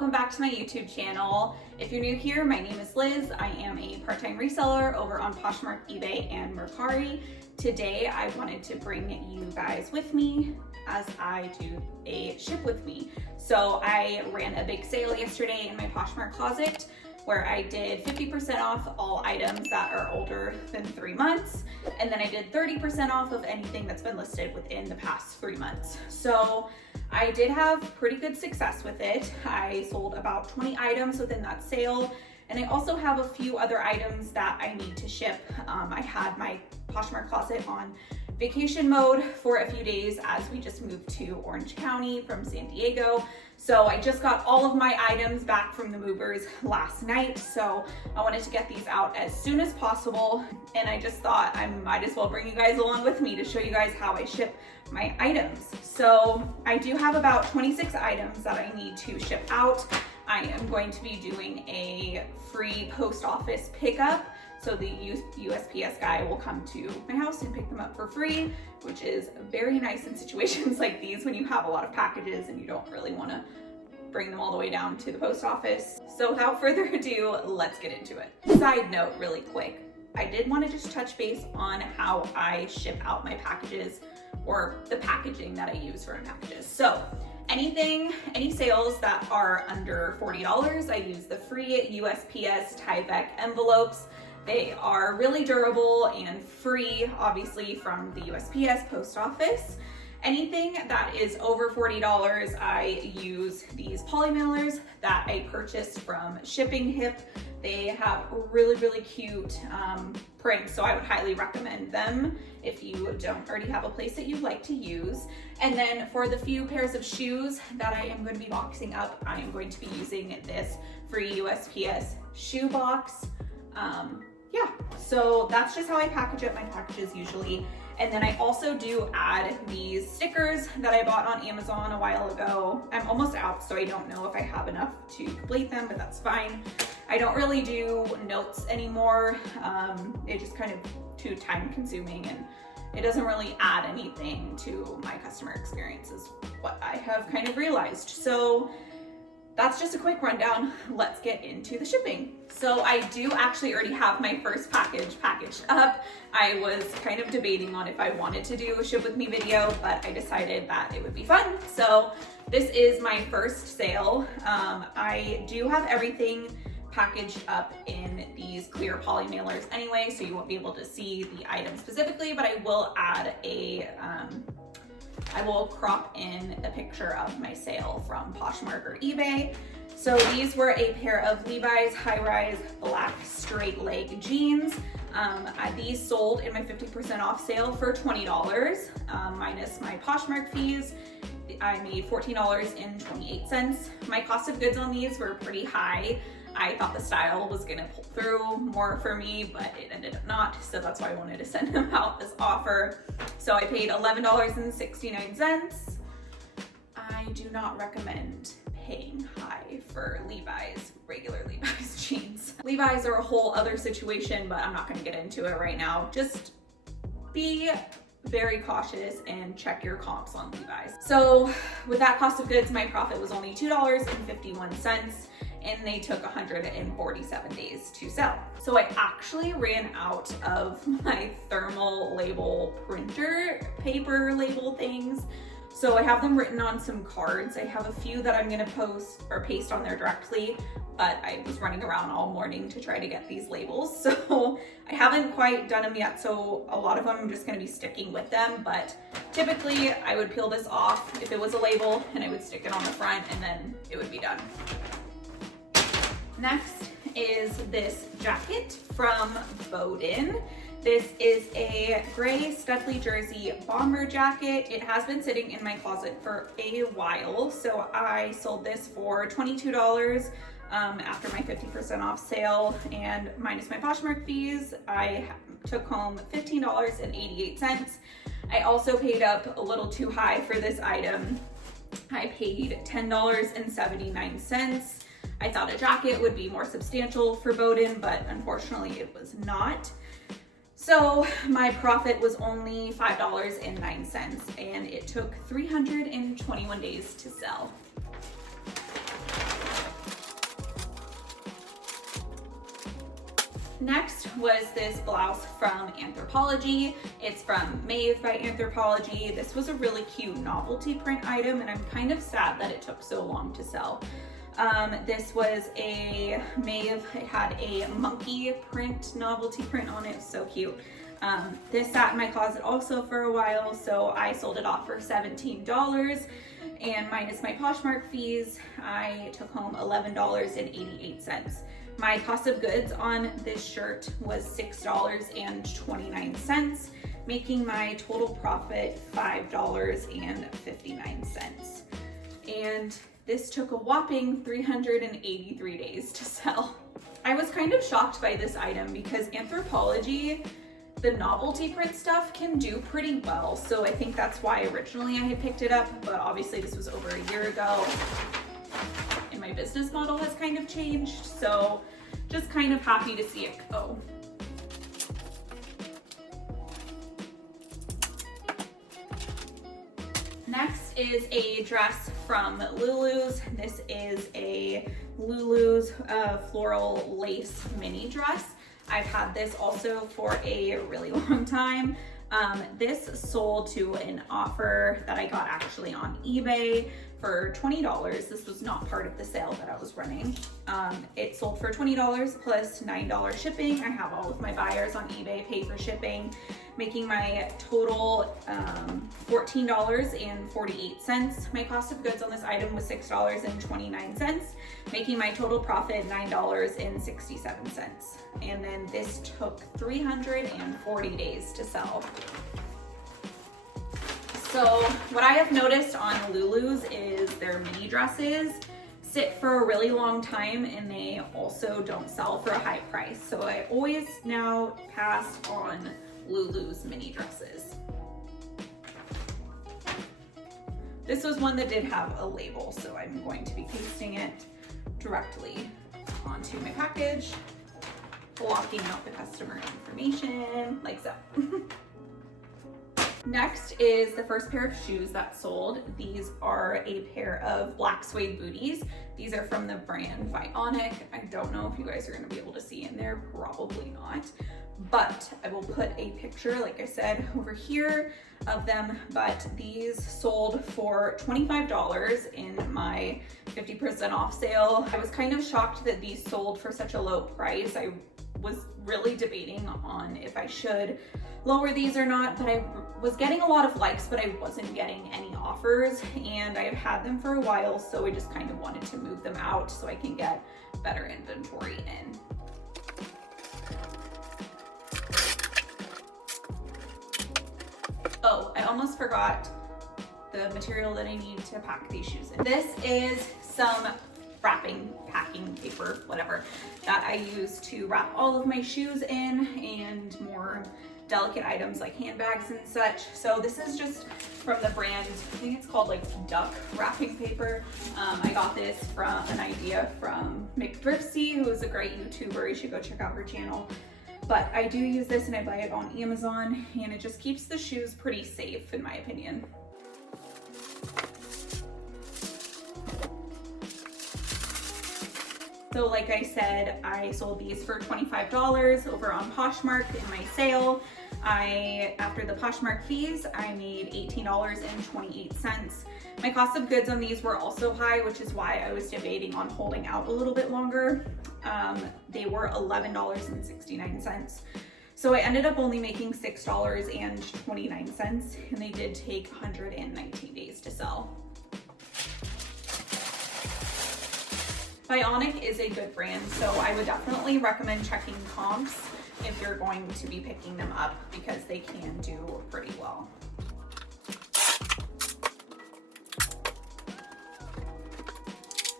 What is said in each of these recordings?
welcome back to my YouTube channel. If you're new here, my name is Liz. I am a part-time reseller over on Poshmark, eBay, and Mercari. Today, I wanted to bring you guys with me as I do a ship with me. So I ran a big sale yesterday in my Poshmark Closet where I did 50% off all items that are older than 3 months. And then I did 30% off of anything that's been listed within the past 3 months. So I did have pretty good success with it. I sold about 20 items within that sale. And I also have a few other items that I need to ship. I had my Poshmark Closet on vacation mode for a few days as we just moved to Orange County from San Diego. So I just got all of my items back from the movers last night. So I wanted to get these out as soon as possible. And I just thought I might as well bring you guys along with me to show you guys how I ship my items. So I do have about 26 items that I need to ship out. I am going to be doing a free post office pickup. So the USPS guy will come to my house and pick them up for free, which is very nice in situations like these when you have a lot of packages and you don't really want to bring them all the way down to the post office. So without further ado, let's get into it. Side note really quick, I did want to just touch base on how I ship out my packages or the packaging that I use for my packages. So any sales that are under $40, I use the free USPS Tyvek envelopes. They are really durable and free, obviously, from the USPS post office. Anything that is over $40, I use these poly mailers that I purchased from Shipping Hip. They have really, really cute prints, so I would highly recommend them if you don't already have a place that you'd like to use. And then for the few pairs of shoes that I am going to be boxing up, I am going to be using this free USPS shoe box. Yeah, so that's just how I package up my packages usually. And then I also do add these stickers that I bought on Amazon a while ago. I'm almost out, so I don't know if I have enough to complete them, but that's fine. I don't really do notes anymore. It's just kind of too time consuming and it doesn't really add anything to my customer experience is what I have kind of realized. So that's just a quick rundown. Let's get into the shipping. So I do actually already have my first package packaged up. I was kind of debating on if I wanted to do a ship with me video, but I decided that it would be fun. So this is my first sale. I do have everything packaged up in these clear poly mailers anyway, so you won't be able to see the item specifically, but I will add I will crop in a picture of my sale from Poshmark or eBay. So these were a pair of Levi's high-rise black straight leg jeans. These sold in my 50% off sale for $20, minus my Poshmark fees. I made $14.28. My cost of goods on these were pretty high. I thought the style was gonna pull through more for me, but it ended up not, so that's why I wanted to send them out this offer. So I paid $11.69. I do not recommend paying high for Levi's, regular Levi's jeans. Levi's are a whole other situation, but I'm not gonna get into it right now. Just be very cautious and check your comps on Levi's. So with that cost of goods, my profit was only $2.51. and they took 147 days to sell. So I actually ran out of my thermal label printer paper label things. So I have them written on some cards. I have a few that I'm gonna post or paste on there directly, but I was running around all morning to try to get these labels. So I haven't quite done them yet. So a lot of them I'm just gonna be sticking with them, but typically I would peel this off if it was a label and I would stick it on the front and then it would be done. Next is this jacket from Bowden. This is a gray Studley jersey bomber jacket. It has been sitting in my closet for a while, so I sold this for $22 after my 50% off sale, and minus my Poshmark fees, I took home $15.88. I also paid up a little too high for this item. I paid $10.79. I thought a jacket would be more substantial for Bowden, but unfortunately it was not. So my profit was only $5.09 and it took 321 days to sell. Next was this blouse from Anthropologie. It's from Maeve by Anthropologie. This was a really cute novelty print item, and I'm kind of sad that it took so long to sell. This was a Maeve. It had a monkey print, novelty print on it. So cute. This sat in my closet also for a while, so I sold it off for $17, and minus my Poshmark fees, I took home $11.88. My cost of goods on this shirt was $6.29, making my total profit $5.59. And this took a whopping 383 days to sell. I was kind of shocked by this item because Anthropologie, the novelty print stuff, can do pretty well. So I think that's why originally I had picked it up, but obviously this was over a year ago and my business model has kind of changed. So just kind of happy to see it go. Next is a dress from Lulu's. This is a Lulu's floral lace mini dress. I've had this also for a really long time. This sold to an offer that I got actually on eBay for $20. This was not part of the sale that I was running. It sold for $20 plus $9 shipping. I have all of my buyers on eBay pay for shipping, making my total $14.48. My cost of goods on this item was $6.29, making my total profit $9.67. And then this took 340 days to sell. So what I have noticed on Lulu's is their mini dresses sit for a really long time, and they also don't sell for a high price. So I always now pass on Lulu's mini dresses. This was one that did have a label, so I'm going to be pasting it directly onto my package, blocking out the customer information like so. Next is the first pair of shoes that sold. These are a pair of black suede booties. These are from the brand Vionic. I don't know if you guys are going to be able to see in there, probably not, but I will put a picture, like I said, over here of them. But these sold for $25 in my 50% off sale. I was kind of shocked that these sold for such a low price. I was really debating on if I should lower these or not, but I was getting a lot of likes, but I wasn't getting any offers, and I have had them for a while, so I just kind of wanted to move them out so I can get better inventory in. Oh, I almost forgot the material that I need to pack these shoes in. This is some wrapping, packing paper, whatever, that I use to wrap all of my shoes in and more delicate items like handbags and such. So this is just from the brand, I think it's called like Duck wrapping paper. I got this from an idea from Mogibeth, who is a great YouTuber. You should go check out her channel. But I do use this and I buy it on Amazon, and it just keeps the shoes pretty safe in my opinion. So like I said, I sold these for $25 over on Poshmark in my sale. After the Poshmark fees, I made $18.28. My cost of goods on these were also high, which is why I was debating on holding out a little bit longer. They were $11.69. So I ended up only making $6.29, and they did take 119 days to sell. Vionic is a good brand, so I would definitely recommend checking comps if you're going to be picking them up, because they can do pretty well.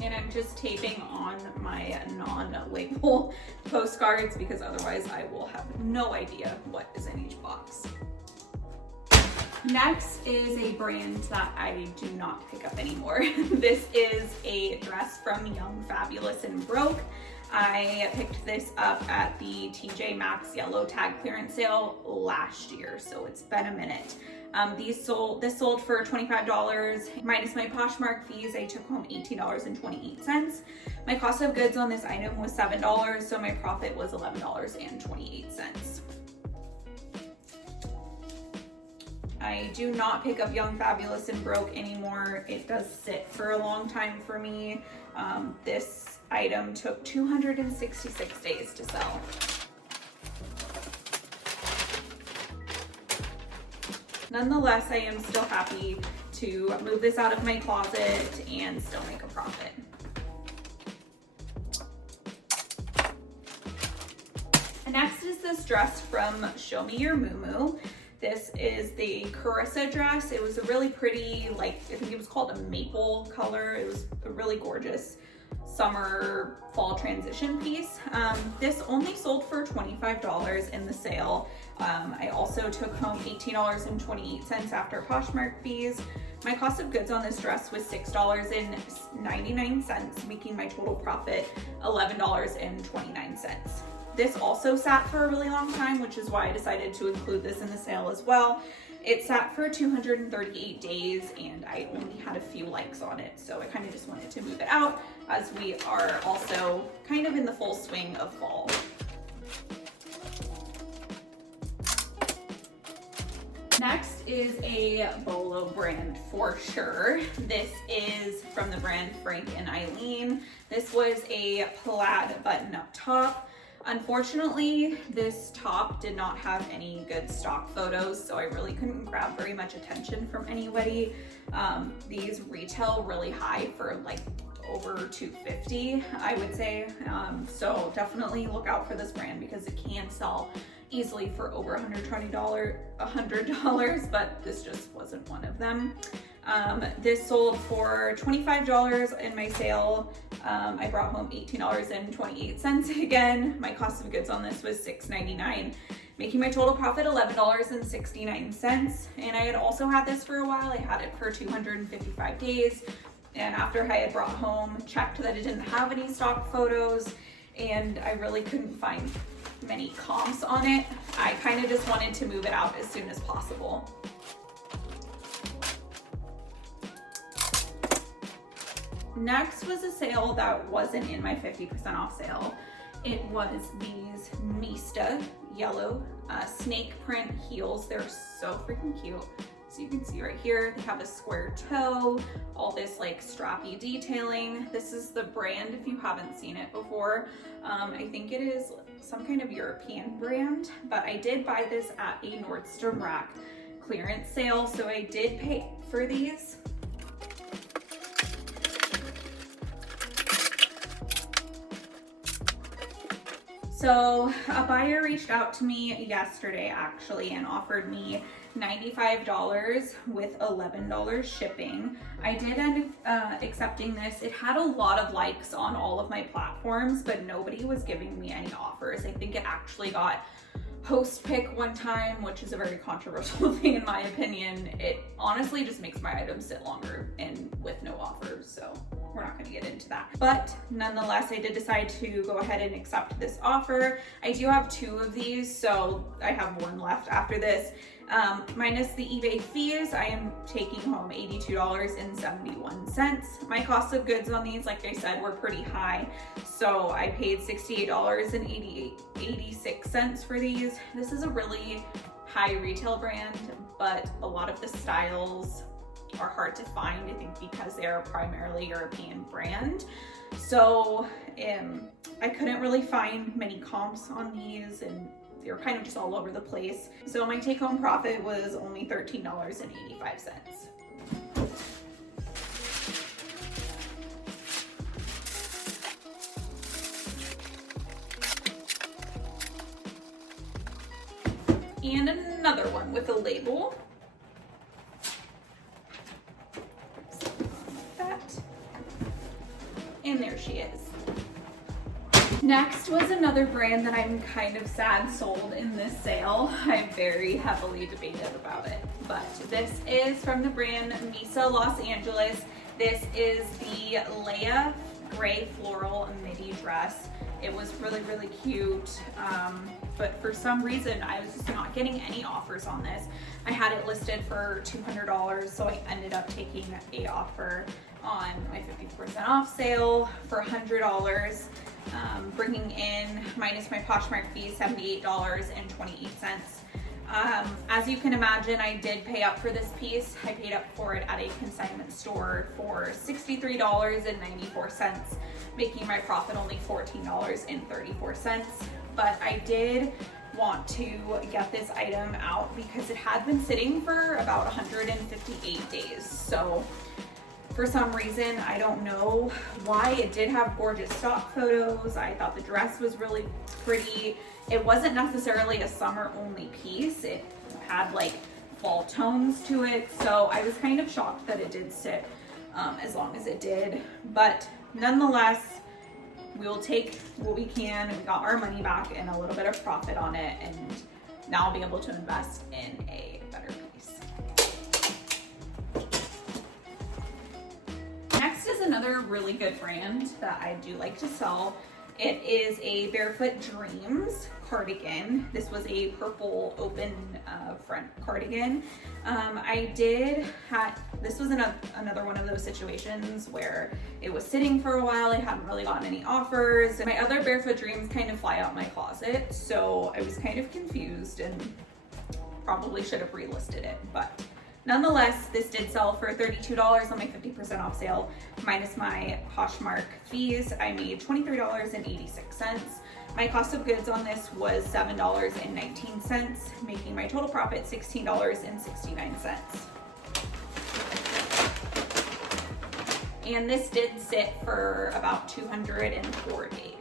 And I'm just taping on my non-label postcards because otherwise I will have no idea what is in each box. Next is a brand that I do not pick up anymore. This is a dress from Young, Fabulous, and Broke. I picked this up at the TJ Maxx yellow tag clearance sale last year, so it's been a minute. This sold for $25 minus my Poshmark fees. I took home $18.28. My cost of goods on this item was $7, so my profit was $11.28. I do not pick up Young, Fabulous, and Broke anymore. It does sit for a long time for me. This item took 266 days to sell. Nonetheless, I am still happy to move this out of my closet and still make a profit. Next is this dress from Show Me Your Moo. This is the Carissa dress. It was a really pretty, I think it was called a maple color. It was a really gorgeous summer fall transition piece. This only sold for $25 in the sale. I also took home $18.28 after Poshmark fees. My cost of goods on this dress was $6.99, making my total profit $11.29. This also sat for a really long time, which is why I decided to include this in the sale as well. It sat for 238 days and I only had a few likes on it. So I kind of just wanted to move it out as we are also kind of in the full swing of fall. Next is a BOLO brand for sure. This is from the brand Frank and Eileen. This was a plaid button-up top. Unfortunately, this top did not have any good stock photos, so I really couldn't grab very much attention from anybody. These retail really high for over $250, I would say. So definitely look out for this brand because it can sell easily for over $100, but this just wasn't one of them. This sold for $25 in my sale. I brought home $18.28 again. My cost of goods on this was $6.99, making my total profit $11.69. And I had also had this for a while. I had it for 255 days. And after I had brought home, checked that it didn't have any stock photos, and I really couldn't find many comps on it. I kind of just wanted to move it out as soon as possible. Next was a sale that wasn't in my 50% off sale. It was these Mista yellow snake print heels. They're so freaking cute. So you can see right here, they have a square toe, all this strappy detailing. This is the brand if you haven't seen it before. I think it is some kind of European brand, but I did buy this at a Nordstrom Rack clearance sale, so I did pay for these. So a buyer reached out to me yesterday actually and offered me $95 with $11 shipping. I did end up accepting this. It had a lot of likes on all of my platforms, but nobody was giving me any offers. I think it actually got host pick one time, which is a very controversial thing in my opinion. It honestly just makes my items sit longer and with no offers, so we're not gonna get into that. But nonetheless, I did decide to go ahead and accept this offer. I do have 2 of these, so I have 1 left after this. Minus the eBay fees, I am taking home $82.71. My cost of goods on these, like I said, were pretty high. So I paid $68.86 for these. This is a really high retail brand, but a lot of the styles are hard to find, I think, because they are a primarily European brand. So I couldn't really find many comps on these, and they were kind of just all over the place. So my take-home profit was only $13.85. And another one with a label. And there she is. Next was another brand that I'm kind of sad sold in this sale. I'm very heavily debated about it, but this is from the brand Misa Los Angeles. This is the Leia gray floral midi dress. It was really, really cute. But for some reason, I was just not getting any offers on this. I had it listed for $200, so I ended up taking a offer on my 50% off sale for $100, bringing in, minus my Poshmark fee, $78.28. As you can imagine, I did pay up for this piece. I paid up for it at a consignment store for $63.94, making my profit only $14.34. But I did want to get this item out because it had been sitting for about 158 days. So for some reason, I don't know why, it did have gorgeous stock photos. I thought the dress was really pretty. It wasn't necessarily a summer only piece. It had like fall tones to it. So I was kind of shocked that it did sit as long as it did. But nonetheless, we will take what we can. We got our money back and a little bit of profit on it. And now I'll be able to invest in a better piece. Next is another really good brand that I do like to sell. It is a Barefoot Dreams cardigan. This was a purple open front cardigan. This was another one of those situations where it was sitting for a while. I hadn't really gotten any offers. My other Barefoot Dreams kind of fly out my closet, so I was kind of confused and probably should have relisted it, but nonetheless, this did sell for $32 on my 50% off sale. Minus my Poshmark fees, I made $23.86. My cost of goods on this was $7.19, making my total profit $16.69. And this did sit for about 204 days.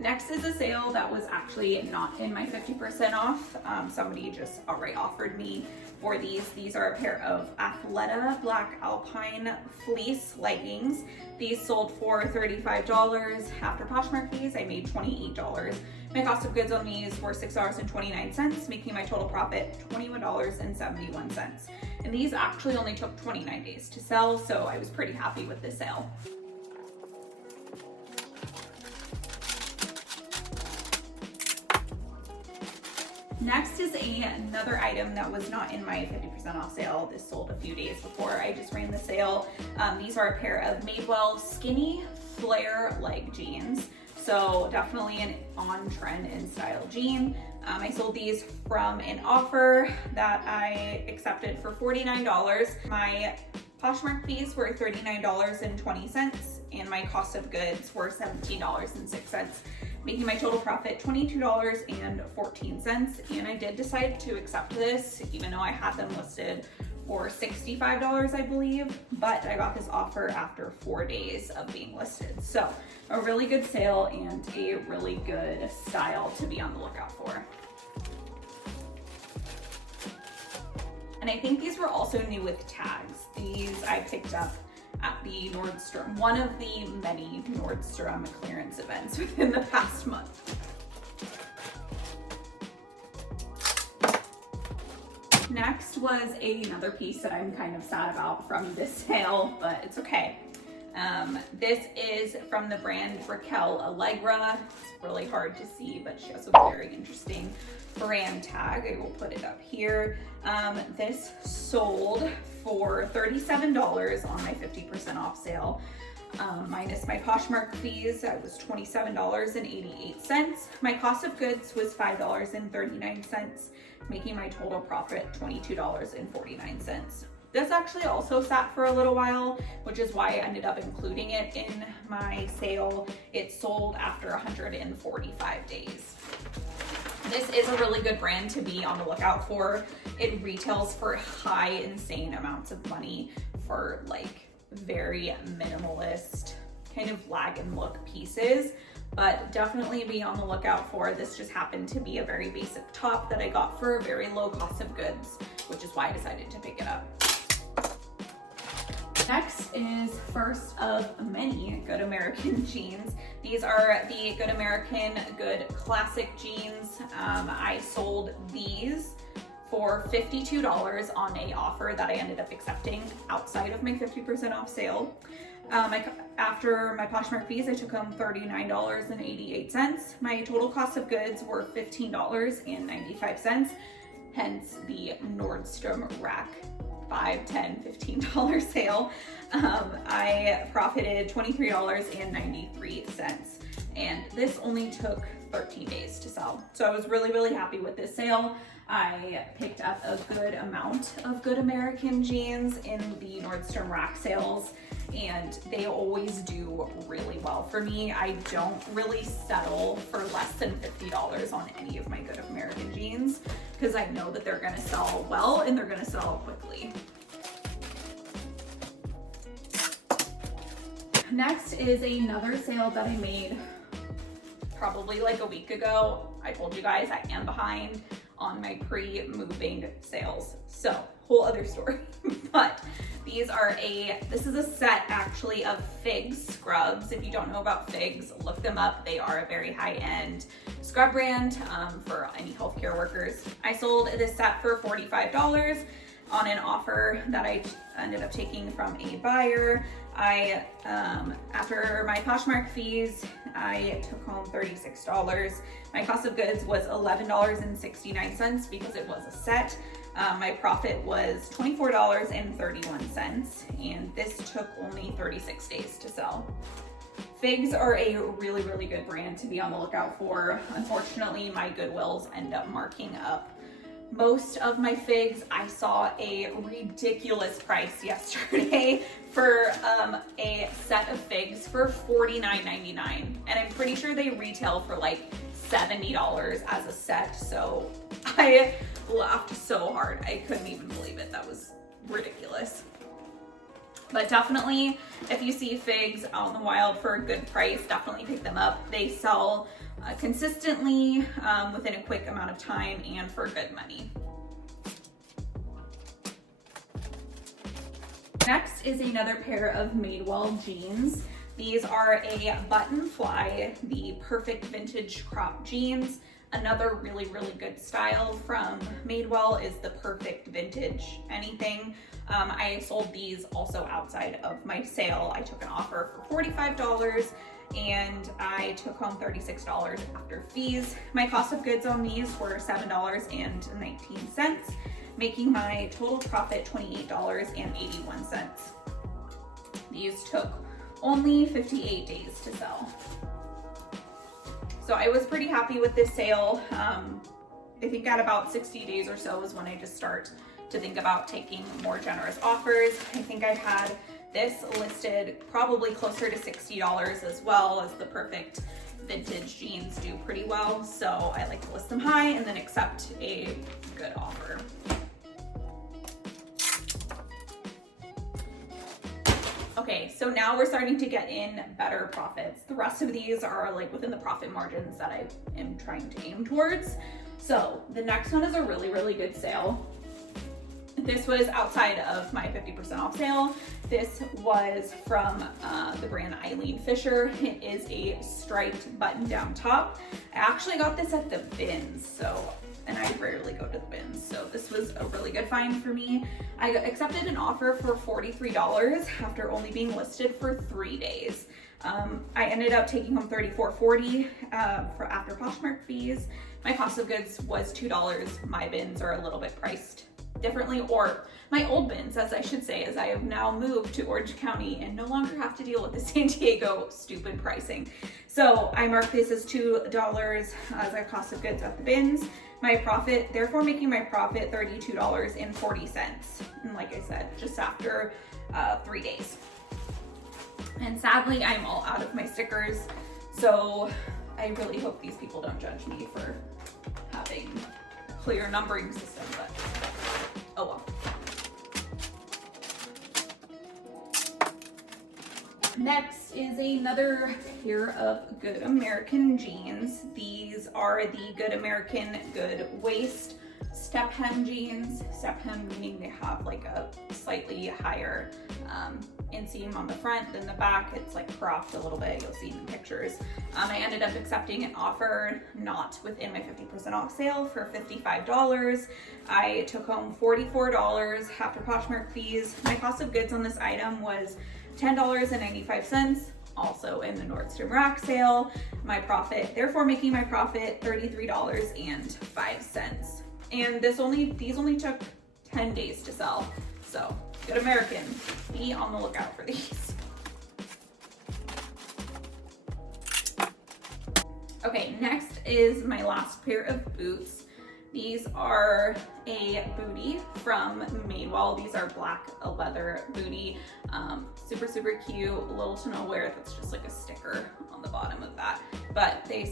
Next is a sale that was actually not in my 50% off. Somebody just outright offered me for these. These are a pair of Athleta Black Alpine Fleece leggings. These sold for $35. After Poshmark fees, I made $28. My cost of goods on these were $6.29, making my total profit $21.71. And these actually only took 29 days to sell, so I was pretty happy with this sale. Next is another item that was not in my 50% off sale. This sold a few days before I just ran the sale. These are a pair of Madewell skinny flare leg jeans. So definitely an on-trend in style jean. I sold these from an offer that I accepted for $49. My Poshmark fees were $39.20 and my cost of goods were $17.06. Making my total profit $22.14. And I did decide to accept this, even though I had them listed for $65, I believe, but I got this offer after 4 days of being listed. So a really good sale and a really good style to be on the lookout for. And I think these were also new with tags. These I picked up at the Nordstrom, one of the many Nordstrom clearance events within the past month. Next was another piece that I'm kind of sad about from this sale, but it's okay. This is from the brand Raquel Allegra. It's really hard to see, but she has a very interesting brand tag. I will put it up here. This sold for $37 on my 50% off sale. Minus my Poshmark fees, that was $27.88. My cost of goods was $5.39, making my total profit $22.49. This actually also sat for a little while, which is why I ended up including it in my sale. It sold after 145 days. This is a really good brand to be on the lookout for. It retails for high, insane amounts of money for like very minimalist, kind of lag and look pieces, but definitely be on the lookout for. This just happened to be a very basic top that I got for a very low cost of goods, which is why I decided to pick it up. Next is first of many Good American jeans. These are the Good American Good Classic jeans. I sold these for $52 on a offer that I ended up accepting outside of my 50% off sale. After my Poshmark fees, I took home $39.88. My total cost of goods were $15.95, hence the Nordstrom rack $5, $10, $15 sale. I profited $23.93, and this only took 13 days to sell. So I was really, really happy with this sale. I picked up a good amount of good American jeans in the Nordstrom rack sales, and they always do really well for me. I don't really settle for less than $50 on any of my good American jeans because I know that they're gonna sell well and they're gonna sell quickly. Next is another sale that I made probably like a week ago. I told you guys I am behind on my pre-moving sales, so whole other story. But this is a set actually of Figs scrubs. If you don't know about Figs, look them up. They are a very high-end scrub brand for any healthcare workers. I sold this set for $45 on an offer that I ended up taking from a buyer. After my Poshmark fees, I took home $36. My cost of goods was $11.69 because it was a set. My profit was $24.31, and this took only 36 days to sell. Figs are a really, really good brand to be on the lookout for. Unfortunately, my Goodwills end up marking up most of my figs. I saw a ridiculous price yesterday for a set of figs for $49.99, and I'm pretty sure they retail for like $70 as a set. So I laughed so hard. I couldn't even believe it. That was ridiculous. But definitely, if you see figs out in the wild for a good price, definitely pick them up. They sell consistently within a quick amount of time and for good money. Next is another pair of Madewell jeans. These are a button fly, the perfect vintage crop jeans. Another really, really good style from Madewell is the perfect vintage anything. I sold these also outside of my sale. I took an offer for $45 and I took home $36 after fees. My cost of goods on these were $7.19, making my total profit $28.81. These took only 58 days to sell. So I was pretty happy with this sale. I think at about 60 days or so is when I just start to think about taking more generous offers. I think I had this listed probably closer to $60 as well, as the perfect vintage jeans do pretty well. So I like to list them high and then accept a good offer. Okay, so now we're starting to get in better profits. The rest of these are like within the profit margins that I am trying to aim towards. So the next one is a really, really good sale. This was outside of my 50% off sale. This was from the brand Eileen Fisher. It is a striped button-down top. I actually got this at the bins, and I rarely go to the bins, so this was a really good find for me. I accepted an offer for $43 after only being listed for 3 days. I ended up taking home $34.40 for after Poshmark fees. My cost of goods was $2. My bins are a little bit priced differently, or my old bins, as I should say, as I have now moved to Orange County and no longer have to deal with the San Diego stupid pricing. So I marked this as $2 as a cost of goods at the bins. My profit, therefore making my profit $32.40. And like I said, just after 3 days. And sadly, I'm all out of my stickers. So I really hope these people don't judge me for having a clear numbering system, but oh well. Next is another pair of Good American jeans. These are the Good American Good Waist step hem jeans. Step hem meaning they have like a slightly higher inseam on the front, then the back, it's like cropped a little bit, you'll see in the pictures. I ended up accepting an offer not within my 50% off sale for $55. I took home $44 after Poshmark fees. My cost of goods on this item was $10.95, also in the Nordstrom rack sale. My profit, therefore making my profit $33.05. And these only took 10 days to sell. So good American, be on the lookout for these. Okay, next is my last pair of boots. These are a bootie from Madewell. These are black leather bootie. Super, super cute, little to no wear. That's just like a sticker on the bottom of that. But they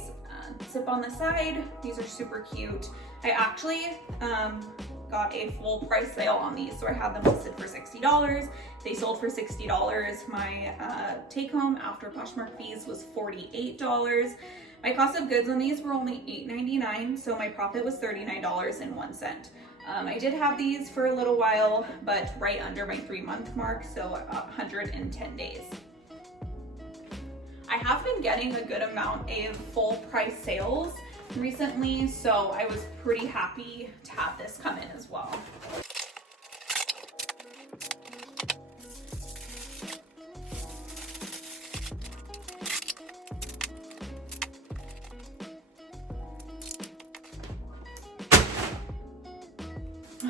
zip on the side. These are super cute. I actually got a full price sale on these. So I had them listed for $60. They sold for $60. My take home after Poshmark fees was $48. My cost of goods on these were only $8.99, so my profit was $39.01. I did have these for a little while, but right under my 3-month mark, so 110 days. I have been getting a good amount of full price sales recently, so I was pretty happy to have this come in as well.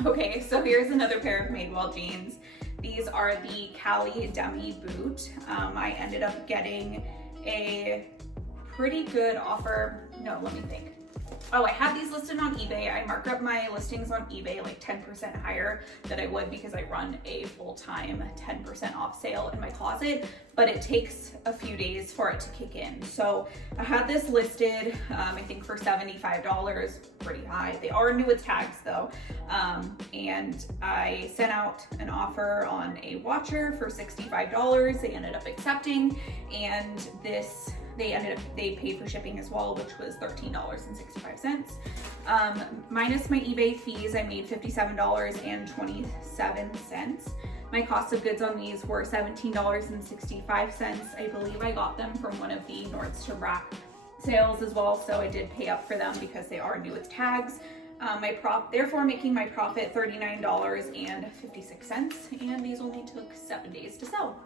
Okay, so here's another pair of Madewell jeans. These are the Cali Demi boot. I ended up getting a pretty good offer. No, let me think. Oh, I had these listed on eBay. I mark up my listings on eBay like 10% higher than I would because I run a full-time 10% off sale in my closet, but it takes a few days for it to kick in. So I had this listed, I think for $75, pretty high. They are new with tags though. And I sent out an offer on a watcher for $65. They ended up accepting, and they paid for shipping as well, which was $13.65. Minus my eBay fees, I made $57.27. My cost of goods on these were $17.65. I believe I got them from one of the Nordstrom rack sales as well, so I did pay up for them because they are new with tags. Therefore making my profit $39.56, and these only took 7 days to sell.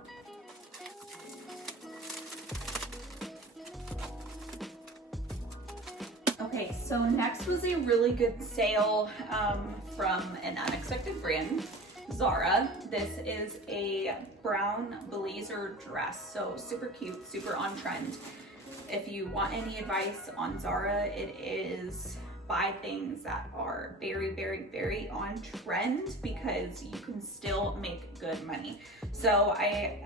Okay, so next was a really good sale from an unexpected brand, Zara. This is a brown blazer dress, so super cute, super on trend. If you want any advice on Zara, it is buy things that are very, very, very on trend because you can still make good money. So I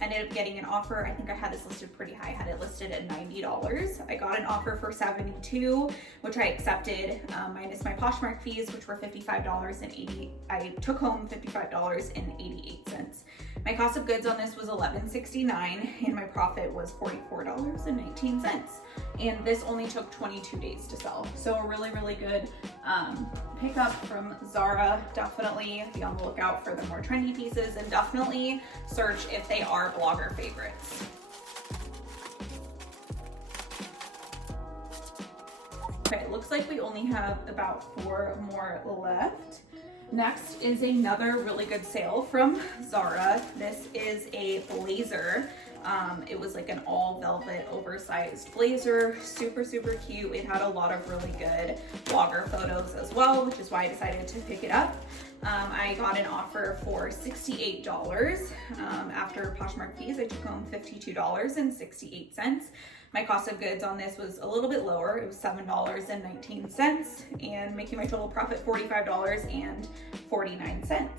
ended up getting an offer. I think I had this listed pretty high. I had it listed at $90. I got an offer for $72, which I accepted, minus my Poshmark fees, which were $55.80. I took home $55.88. My cost of goods on this was $11.69, and my profit was $44.19. And this only took 22 days to sell. So a really, really good pickup from Zara. Definitely be on the lookout for the more trendy pieces, and definitely search if they are blogger favorites. Okay, it looks like we only have about 4 more left. Next is another really good sale from Zara. This is a blazer. It was like an all velvet oversized blazer, super, super cute. It had a lot of really good blogger photos as well, which is why I decided to pick it up. I got an offer for $68. After Poshmark fees, I took home $52.68. My cost of goods on this was a little bit lower. It was $7.19, and making my total profit $45.49.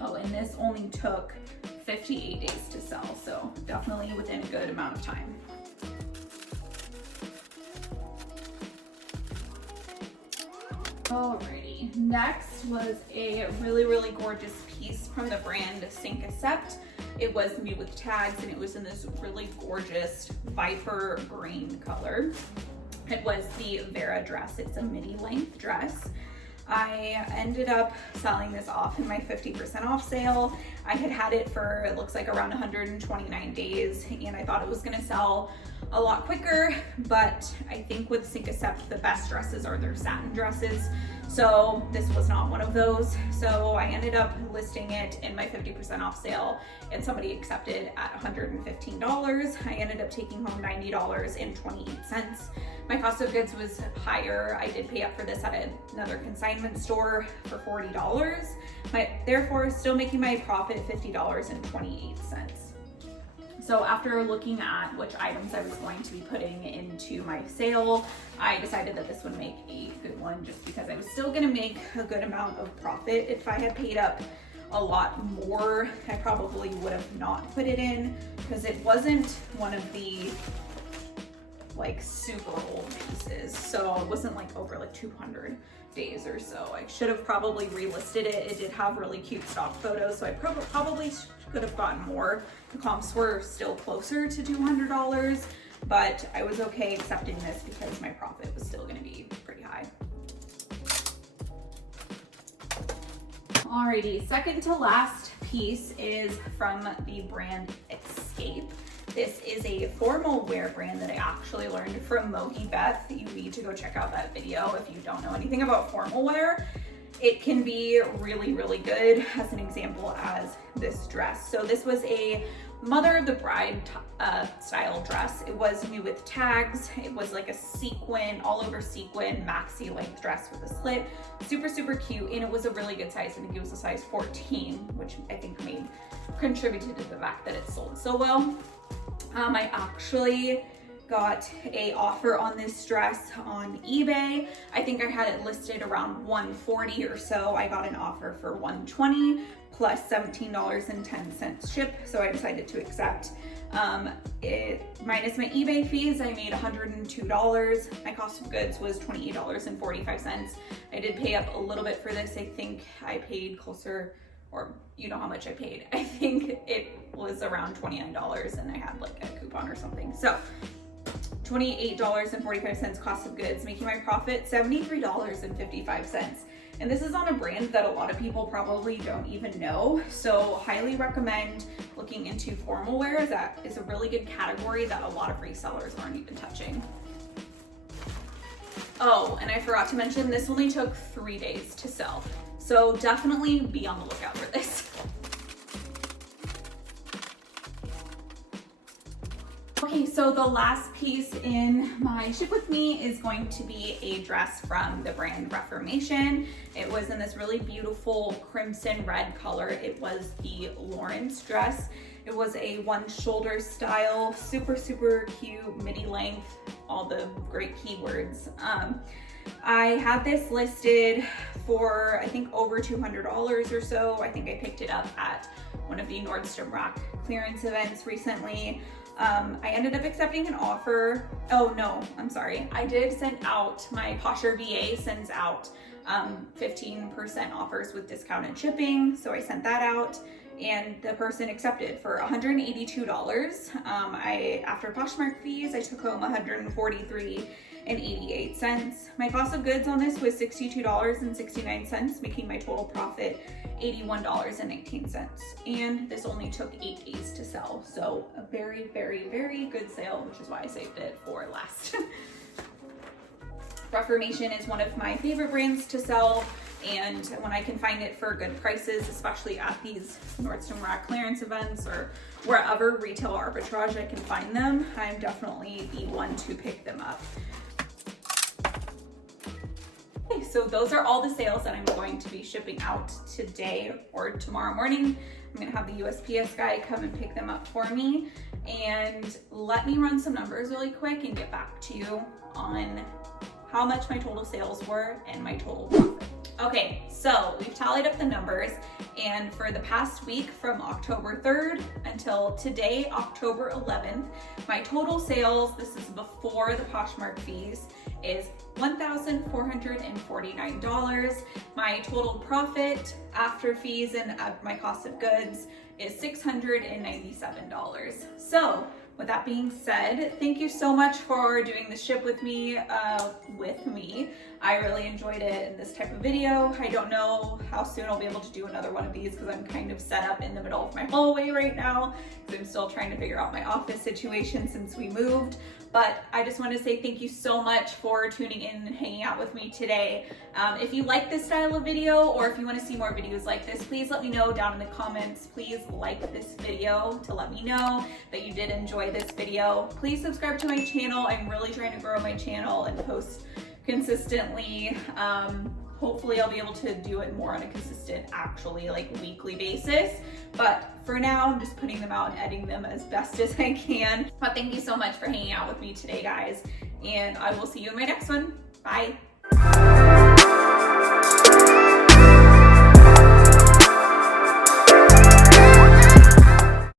Oh, and this only took 58 days to sell, so definitely within a good amount of time. Alrighty, next was a really, really gorgeous piece from the brand Sink Accept. It was new with tags, and it was in this really gorgeous viper green color. It was the Vera dress. It's a midi length dress. I ended up selling this off in my 50% off sale. I had it for, it looks like around 129 days, and I thought it was gonna sell a lot quicker, but I think with Sink Accept, the best dresses are their satin dresses. So this was not one of those. So I ended up listing it in my 50% off sale, and somebody accepted at $115. I ended up taking home $90.28. My cost of goods was higher. I did pay up for this at another consignment store for $40. Therefore, still making my profit $50.28. So after looking at which items I was going to be putting into my sale, I decided that this would make a good one, just because I was still gonna make a good amount of profit. If I had paid up a lot more, I probably would have not put it in, because it wasn't one of the like super old pieces. So it wasn't like over like 200 days or so. I should have probably relisted it. It did have really cute stock photos, so I probably could have gotten more. The comps were still closer to $200, but I was okay accepting this because my profit was still gonna be pretty high. Alrighty, second to last piece is from the brand Escape. This is a formal wear brand that I actually learned from Mogibeth. You need to go check out that video if you don't know anything about formal wear. It can be really, really good, as an example as this dress. So this was a mother of the bride style dress. It was new with tags. It was like a sequin, all over sequin, maxi length dress with a slit. Super, super cute, and it was a really good size. I think it was a size 14, which I think contributed to the fact that it sold so well. I actually got a offer on this dress on eBay. I think I had it listed around $140 or so. I got an offer for $120 plus $17.10 ship, so I decided to accept. Minus my eBay fees, I made $102. My cost of goods was $28.45. I did pay up a little bit for this. I think I paid closer, or you know how much I paid. I think it was around $29, and I had like a coupon or something. So $28.45 cost of goods, making my profit $73.55. And this is on a brand that a lot of people probably don't even know. So highly recommend looking into formal wear, as that is a really good category that a lot of resellers aren't even touching. Oh, and I forgot to mention, this only took 3 days to sell. So definitely be on the lookout for this. Okay, so the last piece in my ship with me is going to be a dress from the brand Reformation. It was in this really beautiful crimson red color. It was the Lawrence dress. It was a one shoulder style, super, super cute, midi length, all the great keywords. I had this listed for, I think, over $200 or so. I think I picked it up at one of the Nordstrom Rack clearance events recently. I ended up accepting an offer. Oh no, I'm sorry. I did send out, my Posher VA sends out 15% offers with discounted shipping. So I sent that out, and the person accepted for $182. After Poshmark fees, I took home $143.88. My cost of goods on this was $62.69, making my total profit $81.19. And this only took 8 days to sell. So a very, very, very good sale, which is why I saved it for last. Reformation is one of my favorite brands to sell, and when I can find it for good prices, especially at these Nordstrom Rack clearance events or wherever retail arbitrage I can find them, I'm definitely the one to pick them up. Okay, so those are all the sales that I'm going to be shipping out today or tomorrow morning. I'm gonna have the USPS guy come and pick them up for me, and let me run some numbers really quick and get back to you on how much my total sales were and my total profit. Okay, so we've tallied up the numbers, and for the past week from October 3rd until today, October 11th, my total sales, this is before the Poshmark fees, is $1,449. My total profit after fees and my cost of goods is $697. So with that being said, thank you so much for doing the ship with me. I really enjoyed it in this type of video. I don't know how soon I'll be able to do another one of these because I'm kind of set up in the middle of my hallway right now because I'm still trying to figure out my office situation since we moved. But I just want to say thank you so much for tuning in and hanging out with me today. If you like this style of video or if you want to see more videos like this, please let me know down in the comments. Please like this video to let me know that you did enjoy this video. Please subscribe to my channel. I'm really trying to grow my channel and post consistently. Hopefully I'll be able to do it more on a consistent, actually like weekly basis. But for now, I'm just putting them out and editing them as best as I can. But thank you so much for hanging out with me today, guys. And I will see you in my next one. Bye.